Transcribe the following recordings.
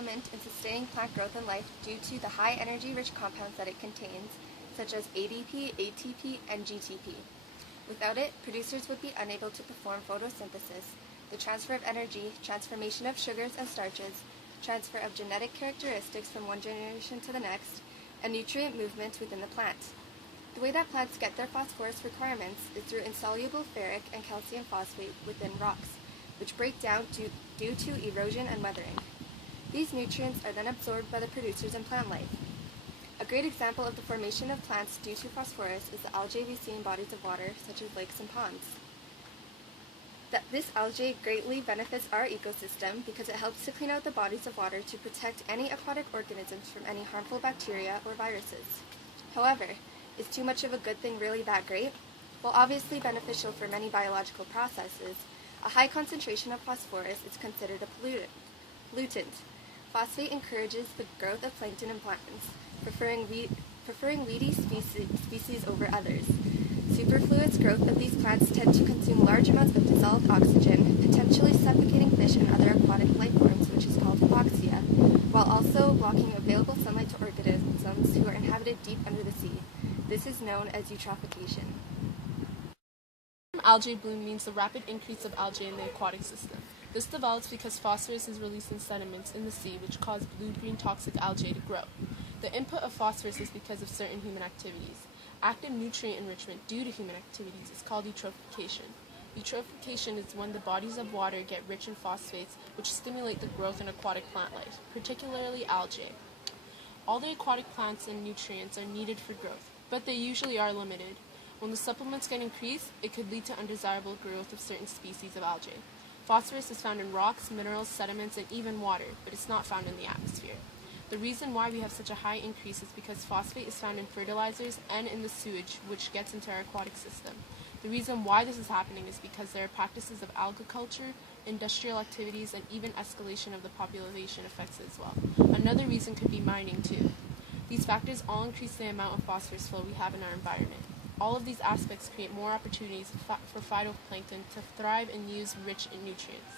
element in sustaining plant growth and life due to the high energy-rich compounds that it contains, such as ADP, ATP, and GTP. Without it, producers would be unable to perform photosynthesis, the transfer of energy, transformation of sugars and starches, transfer of genetic characteristics from one generation to the next, and nutrient movement within the plant. The way that plants get their phosphorus requirements is through insoluble ferric and calcium phosphate within rocks, which break down due to erosion and weathering. These nutrients are then absorbed by the producers in plant life. A great example of the formation of plants due to phosphorus is the algae we see in bodies of water, such as lakes and ponds. This algae greatly benefits our ecosystem because it helps to clean out the bodies of water to protect any aquatic organisms from any harmful bacteria or viruses. However, is too much of a good thing really that great? While obviously beneficial for many biological processes, a high concentration of phosphorus is considered a pollutant. Phosphate encourages the growth of plankton in plants, preferring weedy species over others. Superfluous growth of these plants tend to consume large amounts of dissolved oxygen, potentially suffocating fish and other aquatic life forms, which is called hypoxia, while also blocking available sunlight to organisms who are inhabited deep under the sea. This is known as eutrophication. Algae bloom means the rapid increase of algae in the aquatic system. This develops because phosphorus is released in sediments in the sea, which cause blue-green toxic algae to grow. The input of phosphorus is because of certain human activities. Active nutrient enrichment due to human activities is called eutrophication. Eutrophication is when the bodies of water get rich in phosphates, which stimulate the growth in aquatic plant life, particularly algae. All the aquatic plants and nutrients are needed for growth, but they usually are limited. When the supplements get increased, it could lead to undesirable growth of certain species of algae. Phosphorus is found in rocks, minerals, sediments, and even water, but it's not found in the atmosphere. The reason why we have such a high increase is because phosphate is found in fertilizers and in the sewage, which gets into our aquatic system. The reason why this is happening is because there are practices of algaculture, industrial activities, and even escalation of the population effects as well. Another reason could be mining too. These factors all increase the amount of phosphorus flow we have in our environment. All of these aspects create more opportunities for phytoplankton to thrive and use rich in nutrients.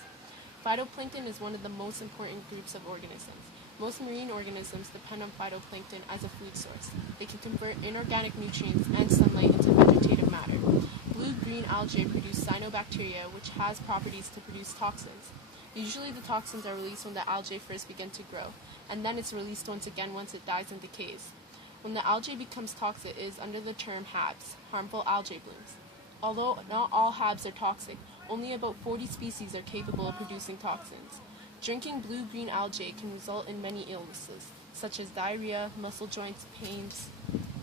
Phytoplankton is one of the most important groups of organisms. Most marine organisms depend on phytoplankton as a food source. They can convert inorganic nutrients and sunlight into vegetative matter. Blue-green algae produce cyanobacteria, which has properties to produce toxins. Usually the toxins are released when the algae first begin to grow, and then it's released once again once it dies and decays. When the algae becomes toxic, it is under the term HABs, harmful algae blooms. Although not all HABs are toxic, only about 40 species are capable of producing toxins. Drinking blue-green algae can result in many illnesses, such as diarrhea, muscle joints, pains,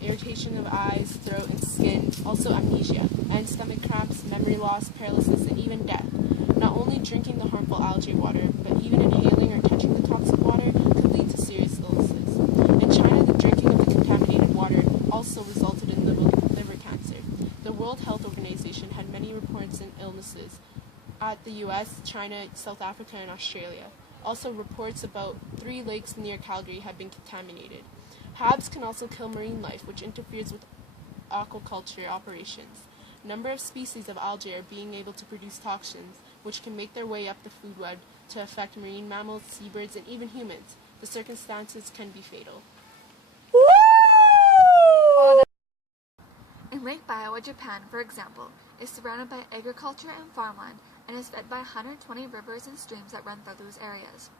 irritation of eyes, throat, and skin, also amnesia, and stomach cramps, memory loss, paralysis, and even death. Not only drinking the harmful algae water, but even inhaling or touching the toxic water could lead to serious illnesses. In China, the drinking of the contaminated water also resulted in liver cancer. The World Health Organization had many reports in illnesses at the US, China, South Africa, and Australia. Also, reports about 3 lakes near Calgary have been contaminated. HABs can also kill marine life, which interferes with aquaculture operations. A number of species of algae are being able to produce toxins, which can make their way up the food web to affect marine mammals, seabirds, and even humans. The circumstances can be fatal. In Lake Biwa, Japan, for example, is surrounded by agriculture and farmland and is fed by 120 rivers and streams that run through those areas.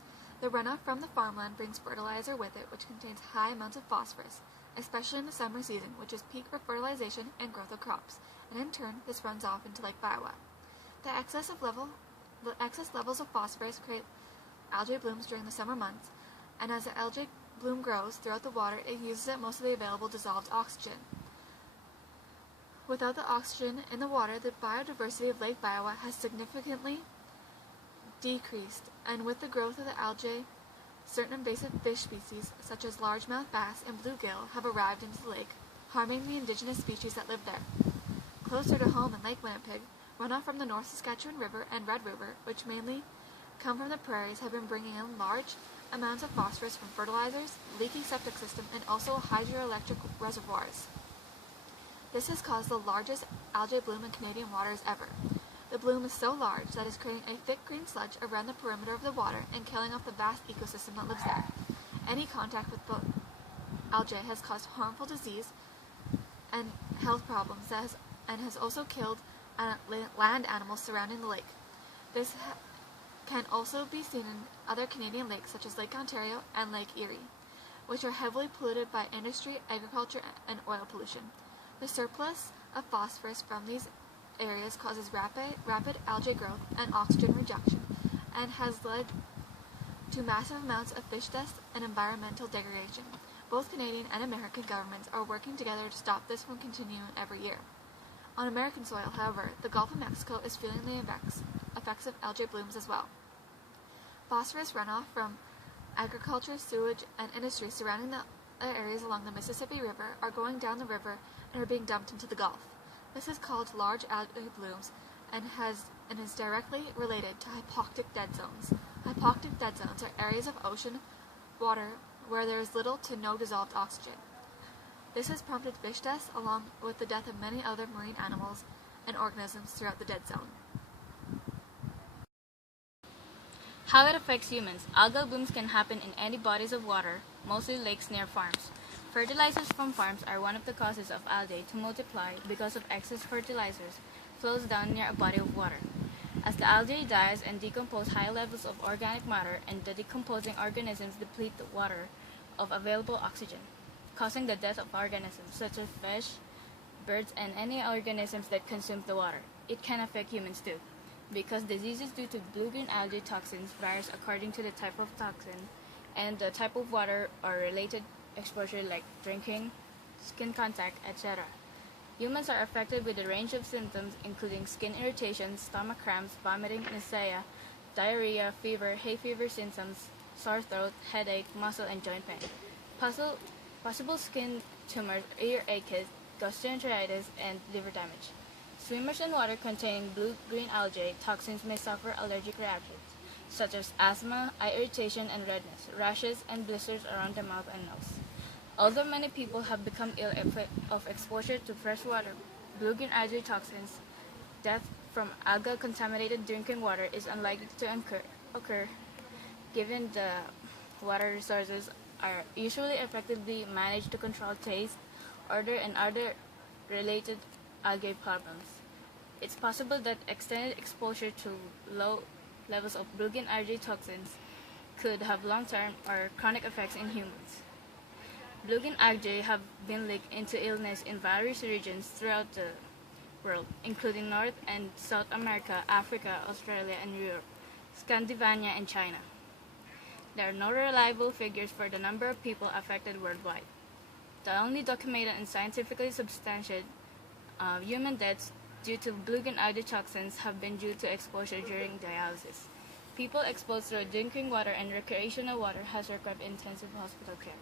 The runoff from the farmland brings fertilizer with it, which contains high amounts of phosphorus, especially in the summer season, which is peak for fertilization and growth of crops, and in turn, this runs off into Lake Biwa. The excess levels of phosphorus create algae blooms during the summer months, and as the algae bloom grows throughout the water, it uses up most of the available dissolved oxygen. Without the oxygen in the water, the biodiversity of Lake Biwa has significantly decreased, and with the growth of the algae, certain invasive fish species, such as largemouth bass and bluegill, have arrived into the lake, harming the indigenous species that live there. Closer to home in Lake Winnipeg, runoff from the North Saskatchewan River and Red River, which mainly come from the prairies, have been bringing in large amounts of phosphorus from fertilizers, leaking septic system, and also hydroelectric reservoirs. This has caused the largest algae bloom in Canadian waters ever. The bloom is so large that it is creating a thick green sludge around the perimeter of the water and killing off the vast ecosystem that lives there. Any contact with algae has caused harmful disease and health problems and has also killed land animals surrounding the lake. This can also be seen in other Canadian lakes such as Lake Ontario and Lake Erie, which are heavily polluted by industry, agriculture, and oil pollution. The surplus of phosphorus from these areas causes rapid algae growth and oxygen rejection, and has led to massive amounts of fish deaths and environmental degradation. Both Canadian and American governments are working together to stop this from continuing every year. On American soil, however, the Gulf of Mexico is feeling the effects of algae blooms as well. Phosphorus runoff from agriculture, sewage, and industry surrounding the areas along the Mississippi River are going down the river and are being dumped into the Gulf. This is called large algae blooms and is directly related to hypoxic dead zones. Hypoxic dead zones are areas of ocean water where there is little to no dissolved oxygen. This has prompted fish deaths along with the death of many other marine animals and organisms throughout the dead zone. How it affects humans. Algal blooms can happen in any bodies of water, mostly lakes near farms. Fertilizers from farms are one of the causes of algae to multiply because of excess fertilizers flows down near a body of water. As the algae dies and decompose high levels of organic matter, and the decomposing organisms deplete the water of available oxygen, causing the death of organisms such as fish, birds, and any organisms that consume the water. It can affect humans too, because diseases due to blue-green algae toxins varies according to the type of toxin and the type of water or related exposure like drinking, skin contact, etc. Humans are affected with a range of symptoms including skin irritation, stomach cramps, vomiting, nausea, diarrhea, fever, hay fever symptoms, sore throat, headache, muscle and joint pain. Possible skin tumors, ear aches, gastroenteritis, and liver damage. Swimmers in water containing blue-green algae toxins may suffer allergic reactions, such as asthma, eye irritation and redness, rashes, and blisters around the mouth and nose. Although many people have become ill of exposure to freshwater blue-green algae toxins, death from algal-contaminated drinking water is unlikely to occur, given the water resources are usually effectively managed to control taste, odor, and other related algae problems. It's possible that extended exposure to low levels of blue-green algae toxins could have long-term or chronic effects in humans. Blue-green algae have been linked into illness in various regions throughout the world, including North and South America, Africa, Australia, and Europe, Scandinavia, and China. There are no reliable figures for the number of people affected worldwide. The only documented and scientifically substantiated human deaths due to blue-green algae toxins have been due to exposure during dialysis. People exposed through drinking water and recreational water has required intensive hospital care.